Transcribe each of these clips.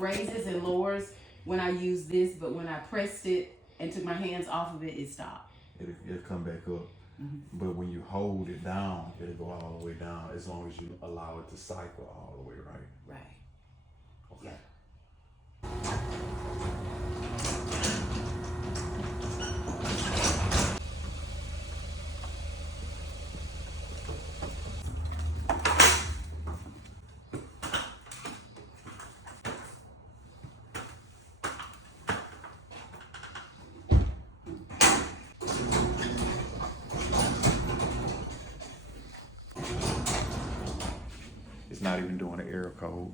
raises and lowers when I use this, but when I pressed it and took my hands off of it, it stopped. It'll come back up. But when you hold it down, it'll go all the way down as long as you allow it to cycle all the way, right? Right. Okay. It's not even doing the error code.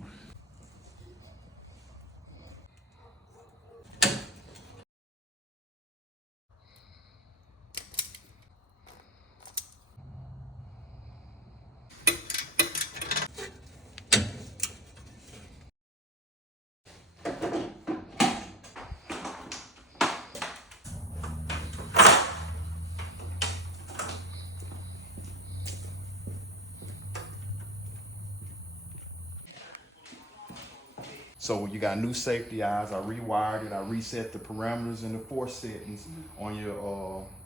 So you got new safety eyes. I rewired it. I reset the parameters and the force settings on your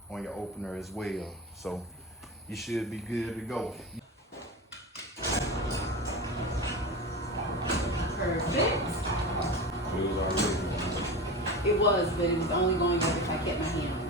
opener as well. So you should be good to go. Perfect. It was already. It was, but it was only going up if I kept my hand on it.